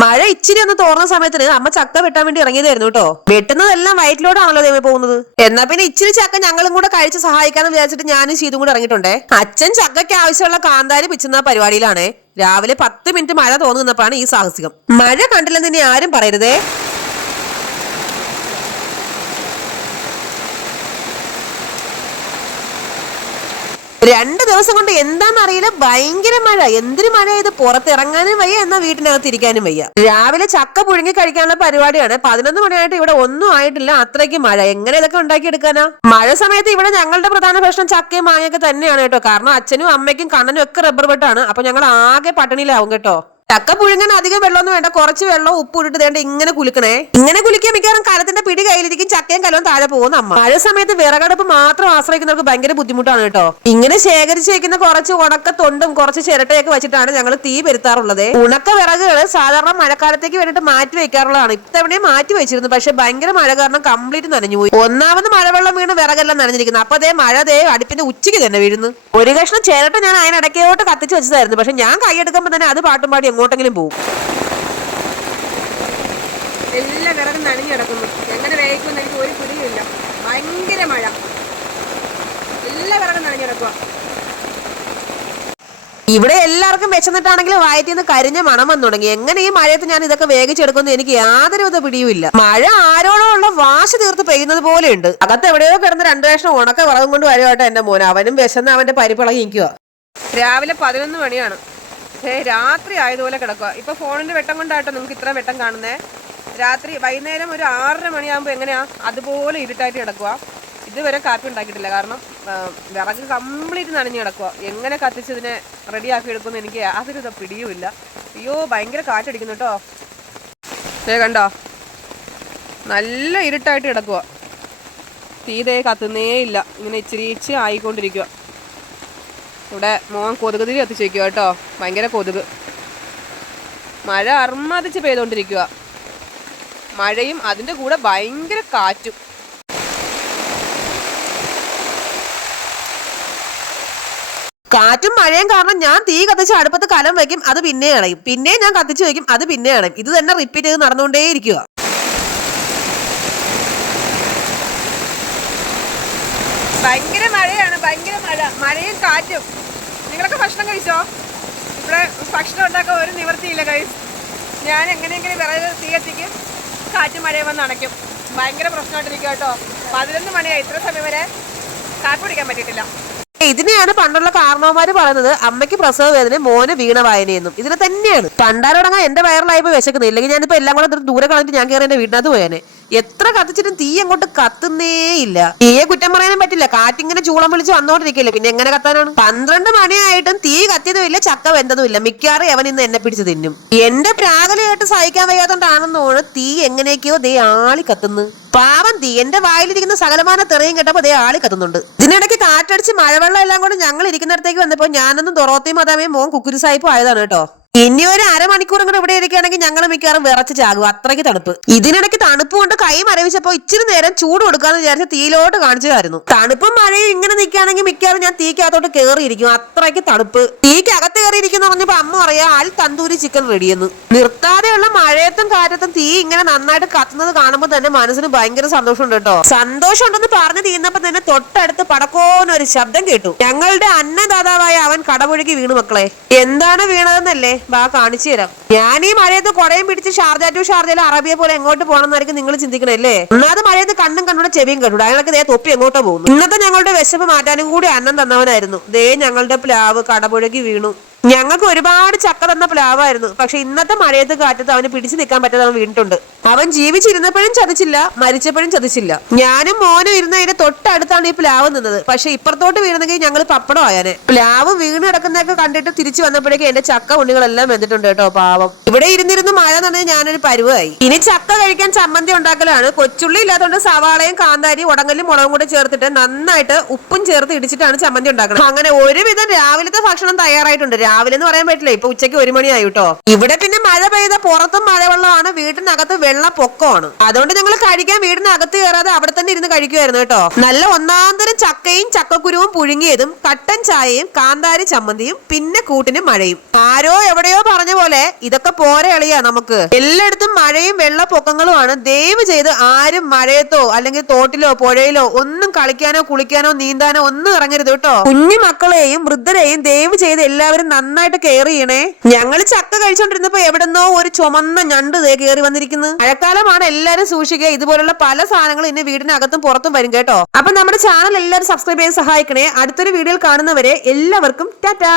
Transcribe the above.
മഴ ഇച്ചിരി ഒന്ന് തോർന്ന സമയത്തിന് അമ്മ ചക്ക വെട്ടാൻ വേണ്ടി ഇറങ്ങിയതായിരുന്നു കേട്ടോ. വെട്ടുന്നതെല്ലാം വയറ്റിലോടാണല്ലോ ദൈവം പോകുന്നത്. എന്നാ പിന്നെ ഇച്ചിരി ചക്ക ഞങ്ങളും കൂടെ കഴിച്ച് സഹായിക്കാന്ന് വിചാരിച്ചിട്ട് ഞാനും ശീതും കൂടെ ഇറങ്ങിയിട്ടുണ്ടേ. അച്ഛൻ ചക്കയ്ക്ക് ആവശ്യമുള്ള കാന്താരി പിച്ചുന്ന പരിപാടിയിലാണ്. രാവിലെ 10 മിനിറ്റ് മഴ തോന്നുന്നപ്പോഴാണ് ഈ സാഹസികം. മഴ കണ്ടില്ലെന്ന് ഇനി ആരും പറയരുതേ. 2 ദിവസം കൊണ്ട് എന്താണെന്നറിയില്ല, ഭയങ്കര മഴ. എന്തൊരു മഴ ഇത്, പുറത്തിറങ്ങാനും വയ്യ, എന്നാ വീട്ടിനകത്ത് ഇരിക്കാനും വയ്യ. രാവിലെ ചക്ക പുഴുങ്ങി കഴിക്കാനുള്ള പരിപാടിയാണ്. 11 മണിയായിട്ട് ഇവിടെ ഒന്നും ആയിട്ടില്ല. അത്രയ്ക്ക് മഴ. എങ്ങനെ ഇതൊക്കെ ഉണ്ടാക്കിയെടുക്കാനാ? മഴ സമയത്ത് ഇവിടെ ഞങ്ങളുടെ പ്രധാന പ്രശ്നം ചക്കയും മാങ്ങയൊക്കെ തന്നെയാണ് കേട്ടോ. കാരണം അച്ഛനും അമ്മയ്ക്കും കണ്ണനും ഒക്കെ റബ്ബർ വെട്ടാണ്. അപ്പൊ ഞങ്ങൾ ആകെ പട്ടിണിയിലാവും കേട്ടോ. ചക്ക പുഴുങ്ങാൻ അധികം വെള്ളമൊന്നും വേണ്ട, കുറച്ച് വെള്ളം ഉപ്പ് ഇട്ടിട്ട് വേണ്ട ഇങ്ങനെ കുലുക്കണേ. ഇങ്ങനെ കുലിക്കാൻ മിക്കവാറും കലത്തിന്റെ പിടി കയ്യിലിരിക്കും, ചക്കയും കലവും താഴെ പോകുന്ന അമ്മ. മഴ സമയത്ത് വിറകടുപ്പ് മാത്രം ആശ്രയിക്കുന്നവർക്ക് ഭയങ്കര ബുദ്ധിമുട്ടാണ് കേട്ടോ. ഇങ്ങനെ ശേഖരിച്ച് വെക്കുന്ന കുറച്ച് ഉണക്ക തൊണ്ടും കുറച്ച് ചിരട്ടയൊക്കെ വെച്ചിട്ടാണ് ഞങ്ങൾ തീ പെരുത്താറുള്ളത്. ഉണക്ക വിറകുകൾ സാധാരണ മഴക്കാലത്തേക്ക് വേണ്ടിട്ട് മാറ്റി വെക്കാറുള്ളതാണ്. ഇത്തവണയും മാറ്റി വെച്ചിരുന്നു, പക്ഷെ ഭയങ്കര മഴ കാരണം കംപ്ലീറ്റ് നനഞ്ഞു പോയി. ഒന്നാമത് മഴവെള്ളം വീണ് വിറകെല്ലാം നനഞ്ഞിരിക്കുന്നു. അപ്പൊ മഴ അടുപ്പിന്റെ ഉച്ചയ്ക്ക് തന്നെ വീഴുന്നു. ഒരു കഷ്ണം ചിരട്ട ഞാൻ അതിനിടയ്ക്കോട്ട് കത്തിച്ച് വെച്ചതായിരുന്നു, പക്ഷെ ഞാൻ കൈയെടുക്കുമ്പോൾ തന്നെ അത് പാട്ടും പാടി എങ്ങോട്ടെങ്കിലും പോകും. എല്ലാ വിറകും നനഞ്ഞു കിടക്കുന്നു. എങ്ങനെ വേവിക്കുമെന്ന് എനിക്ക് ഒരു പിടിയില്ല. ഭയങ്കര മഴ, എല്ലാ വിറകും നനഞ്ഞു കിടക്കുക. ഇവിടെ എല്ലാവർക്കും വിശന്നിട്ടാണെങ്കിൽ വയറ്റിൽ നിന്ന് കരിഞ്ഞ മണം വന്നു തുടങ്ങി. എങ്ങനെ ഈ മഴയത്ത് ഞാൻ ഇതൊക്കെ വേവിച്ചെടുക്കുന്നു എനിക്ക് യാതൊരുവിധ പിടിയുമില്ല. മഴ ആരോടോ ഉള്ള വാശി തീർത്ത് പെയ്യുന്നത് പോലെയുണ്ട്. അകത്ത് എവിടെയോ കിടന്ന് 2 കഷ്ണം ഉണക്ക വിറകും കൊണ്ട് വരുവാട്ടോ എന്റെ മോൻ. അവനും വിശന്ന് അവന്റെ പരിപ്പിളകി നിൽക്കുക. രാവിലെ 11 മണിയാണ്. രാത്രി ആയതുപോലെ കിടക്കുക. ഇപ്പൊ ഫോണിന്റെ വെട്ടം കൊണ്ടാട്ടോ നിങ്ങൾക്ക് ഇത്ര വെട്ടം കാണുന്നേ. രാത്രി വൈകുന്നേരം ഒരു 6:30 മണിയാകുമ്പോൾ എങ്ങനെയാ അതുപോലെ ഇരുട്ടായിട്ട് കിടക്കുക. ഇതുവരെ കാപ്പി ഉണ്ടാക്കിയിട്ടില്ല, കാരണം വിറക് കംപ്ലീറ്റ് നനഞ്ഞു കിടക്കുക. എങ്ങനെ കത്തിച്ചതിനെ റെഡിയാക്കി എടുക്കുമെന്ന് എനിക്ക് യാതൊരു പിടിയുമില്ല. അയ്യോ, ഭയങ്കര കാറ്റടിക്കുന്നു കേട്ടോ. കണ്ടോ, നല്ല ഇരുട്ടായിട്ട് കിടക്കുക. തീരെ കത്തുന്നേ ഇല്ല, ഇങ്ങനെ ഇച്ചിരി ആയിക്കൊണ്ടിരിക്കുക. ഇവിടെ മോൻ കൊതുക് തിരി കത്തിച്ച് വയ്ക്കുക കേട്ടോ. ഭയങ്കര കൊതുക്. മഴ അർമ്മതിച്ച് പെയ്തുകൊണ്ടിരിക്കുക. മഴയും അതിൻ്റെ കൂടെ ഭയങ്കര കാറ്റും. കാറ്റും മഴയും കാരണം ഞാൻ തീ കത്തിച്ച് അടുപ്പത്ത് കലം വയ്ക്കും, അത് പിന്നെ അണയും. പിന്നെ ഞാൻ കത്തിച്ച് വയ്ക്കും, അത് പിന്നെ അണയും. ഇത് തന്നെ റിപ്പീറ്റ് ചെയ്ത് നടന്നുകൊണ്ടേയിരിക്കുക. ഭയങ്കര മഴയാണ്, ഭയങ്കര മഴ, മഴയും കാറ്റും. നിങ്ങളൊക്കെ ഭക്ഷണം കഴിച്ചോ? ഇവിടെ ഭക്ഷണം ഉണ്ടാക്കാൻ ഒരു നിവൃത്തിയില്ല കഴിച്ച്. ഞാൻ എങ്ങനെയെങ്കിലും വിറക് തീ കത്തിക്കും, കാറ്റും മഴയും വന്ന് അണയ്ക്കും. ഭയങ്കര പ്രശ്നമായിട്ടിരിക്കുക കേട്ടോ. 11 മണിയായി, ഇത്ര സമയം വരെ കാറ്റ് പിടിക്കാൻ പറ്റിയിട്ടില്ല. ഇതിനെയാണ് പണ്ടുള്ള കാരണവന്മാര് പറയുന്നത് അമ്മയ്ക്ക് പ്രസവ വേദന മോന് വീണ വായനയെന്നും. ഇതിനെ തന്നെയാണ്. കണ്ടാലോടങ്ങാൻ എന്റെ വയറിലായപ്പോ വിശക്കുന്നത്. ഇല്ലെങ്കിൽ ഞാനിപ്പോ എല്ലാം കൂടെ ദൂരെ കളഞ്ഞിട്ട് ഞാൻ കയറി എന്റെ വീടിനകത്ത് പോയാനെ. എത്ര കത്തിച്ചിട്ടും തീ അങ്ങോട്ട് കത്തുന്നേ ഇല്ല. തീയെ കുറ്റം പറയാനും പറ്റില്ല, കാറ്റിങ്ങനെ ചൂളം വിളിച്ച് വന്നോണ്ടിരിക്കില്ലേ, പിന്നെ എങ്ങനെ കത്താനാണ്? 12 മണിയായിട്ടും തീ കത്തിയതുമില്ല, ചക്ക വെന്തതുമില്ല. മിക്കവാറും അവൻ ഇന്ന് എന്നെ പിടിച്ച് തിന്നും. എന്റെ പ്രാഗലയായിട്ട് സഹിക്കാൻ വയ്യാത്തോണ്ടാണെന്നോണ് തീ എങ്ങനെയൊക്കെയോ ദേ ആളി കത്തുന്നു. പാവം തീ എന്റെ വായിലിരിക്കുന്ന സകലമാന തെറിയും കേട്ടപ്പോ ദേ ആളി കത്തുന്നുണ്ട്. ഇതിനിടയ്ക്ക് കാറ്റടിച്ച് മഴവെള്ളം എല്ലാം കൂടെ ഞങ്ങൾ ഇരിക്കുന്നിടത്തേക്ക് വന്നപ്പോ ഞാനൊന്നും ദൊറോത്തി മതാമേ മോൻ കുക്കുരു സാഹിബും ആയതാണ് കേട്ടോ. ഇനി ഒരു അരമണിക്കൂറും കൂടെ ഇവിടെ ഇരിക്കുകയാണെങ്കിൽ ഞങ്ങൾ മിക്കവാറും വിറച്ച് ചാകും, അത്രയ്ക്ക് തണുപ്പ്. ഇതിനിടയ്ക്ക് തണുപ്പ് കൊണ്ട് കൈ മരവിച്ചപ്പോ ഇച്ചിരി നേരം ചൂട് കൊടുക്കാന്ന് വിചാരിച്ച് തീയിലോട്ട് കാണിച്ചതായിരുന്നു. തണുപ്പും മഴയും ഇങ്ങനെ നിൽക്കുകയാണെങ്കിൽ മിക്കവാറും ഞാൻ തീക്കകത്തോട്ട് കയറിയിരിക്കും, അത്രയ്ക്ക് തണുപ്പ്. തീക്കകത്ത് കയറിയിരിക്കുന്ന പറഞ്ഞപ്പോ അമ്മ പറയാ തന്തൂരി ചിക്കൻ റെഡിയെന്ന്. നിർത്താതെയുള്ള മഴയത്തും കാറ്റത്തും തീ ഇങ്ങനെ നന്നായിട്ട് കത്തുന്നത് കാണുമ്പോൾ തന്നെ മനസ്സിന് ഭയങ്കര സന്തോഷമുണ്ട് കേട്ടോ. സന്തോഷം ഉണ്ടെന്ന് പറഞ്ഞു തീർന്നപ്പോ തന്നെ തൊട്ടടുത്ത് പടക്കോന്നൊരു ശബ്ദം കേട്ടു. ഞങ്ങളുടെ അന്നദാതാവായ അവൻ കടപുഴകി വീണു മക്കളെ. എന്താണ് വീണതെന്നല്ലേ? ബാ കാണിച്ചു തരാം. ഞാൻ ഈ മഴയത്ത് കുടയും പിടിച്ച് ഷാർജ ടു ഷാർജയിലെ അറബിയെ പോലെ എങ്ങോട്ട് പോകണമെന്നായിരിക്കും നിങ്ങൾ ചിന്തിക്കണല്ലേ. ഒന്നാമത് മഴയത്ത് കണ്ണും കണ്ണൂടെ ചെവിയും കണ്ടു. അയാൾക്ക് ദേ തൊപ്പി എങ്ങോട്ടോ പോകുന്നു. ഇന്നത്തെ ഞങ്ങളുടെ വിശപ്പ് മാറ്റാനും കൂടി അന്നം തന്നവനായിരുന്നു. ദേ ഞങ്ങളുടെ പ്ലാവ് കടപുഴകി വീണു. ഞങ്ങൾക്ക് ഒരുപാട് ചക്ക തന്ന പ്ലാവായിരുന്നു. പക്ഷെ ഇന്നത്തെ മഴയത്ത് കാറ്റത്ത് അവന് പിടിച്ചു നിൽക്കാൻ പറ്റാതെ അവൻ വീണിട്ടുണ്ട്. അവൻ ജീവിച്ചിരുന്നപ്പോഴും ചതിച്ചില്ല, മരിച്ചപ്പോഴും ചതിച്ചില്ല. ഞാനും മോനും ഇരുന്നതിന്റെ തൊട്ടടുത്താണ് ഈ പ്ലാവ് നിന്നത്. പക്ഷെ ഇപ്പുറത്തോട്ട് വീണെന്നെങ്കിൽ ഞങ്ങൾ പപ്പടം ആയാനെ. പ്ലാവ് വീണ് കിടക്കുന്നതൊക്കെ കണ്ടിട്ട് തിരിച്ചു വന്നപ്പോഴേക്കും എന്റെ ചക്ക ഉണ്ണികളെല്ലാം വെന്തിട്ടുണ്ട് കേട്ടോ. പാവം. ഇവിടെ ഇരുന്നിരുന്ന് മഴ നനഞ്ഞ് ഞാനൊരു പരുവായി. ഇനി ചക്ക കഴിക്കാൻ ചമ്മന്തി ഉണ്ടാക്കലാണ്. കൊച്ചുള്ളി ഇല്ലാത്തതുകൊണ്ട് സവാളയും കാന്താരി ഉടങ്ങലും മുളകും കൂടെ ചേർത്തിട്ട് നന്നായിട്ട് ഉപ്പും ചേർത്ത് ഇടിച്ചിട്ടാണ് ചമ്മന്തി ഉണ്ടാക്കുന്നത്. അങ്ങനെ ഒരുവിധം രാവിലത്തെ ഭക്ഷണം തയ്യാറായിട്ടുണ്ട്. രാവിലെ എന്ന് പറയാൻ പറ്റില്ല, ഇപ്പൊ ഉച്ചയ്ക്ക് 1 മണിയായി കേട്ടോ. ഇവിടെ പിന്നെ മഴ പെയ്ത പുറത്തും മഴവെള്ളം കൊണ്ടാണ് വീടിനകത്ത് വെള്ളപ്പൊക്കമാണ്. അതുകൊണ്ട് ഞങ്ങൾ കഴിക്കാൻ വീടിനകത്ത് കയറാതെ അവിടെ തന്നെ ഇരുന്ന് കഴിക്കുമായിരുന്നു കേട്ടോ. നല്ല ഒന്നാന്തരം ചക്കയും ചക്കക്കുരുവും പുഴുങ്ങിയതും കട്ടൻ ചായയും കാന്താരി ചമ്മന്തിയും പിന്നെ കൂട്ടിന് മഴയും. ആരോ എവിടെയോ പറഞ്ഞ പോലെ ഇതൊക്കെ പോരെ എളിയാ നമുക്ക്. എല്ലായിടത്തും മഴയും വെള്ളപ്പൊക്കങ്ങളുമാണ്. ദയവ് ചെയ്ത് ആരും മഴയത്തോ അല്ലെങ്കിൽ തോട്ടിലോ പുഴയിലോ ഒന്നും കളിക്കാനോ കുളിക്കാനോ നീന്താനോ ഒന്നും ഇറങ്ങരുത് കേട്ടോ. കുഞ്ഞു മക്കളെയും വൃദ്ധരെയും ദയവ് ചെയ്ത് എല്ലാവരും നന്നായിട്ട് കെയർ ചെയ്യണേ. ഞങ്ങൾ ചക്ക കഴിച്ചോണ്ടിരുന്നപ്പോ എവിടെന്നോ ഒരു ചുമന്ന ഞണ്ട് കയറി വന്നിരിക്കുന്നു. മഴക്കാലമാണ്, എല്ലാവരും സൂക്ഷിക്കുക. ഇതുപോലുള്ള പല സാധനങ്ങളും ഇനി വീടിനകത്തും പുറത്തും വരും കേട്ടോ. അപ്പൊ നമ്മുടെ ചാനൽ എല്ലാവരും സബ്സ്ക്രൈബ് ചെയ്യാൻ സഹായിക്കണേ. അടുത്തൊരു വീഡിയോയിൽ കാണുന്നവരെ എല്ലാവർക്കും ടാറ്റാ.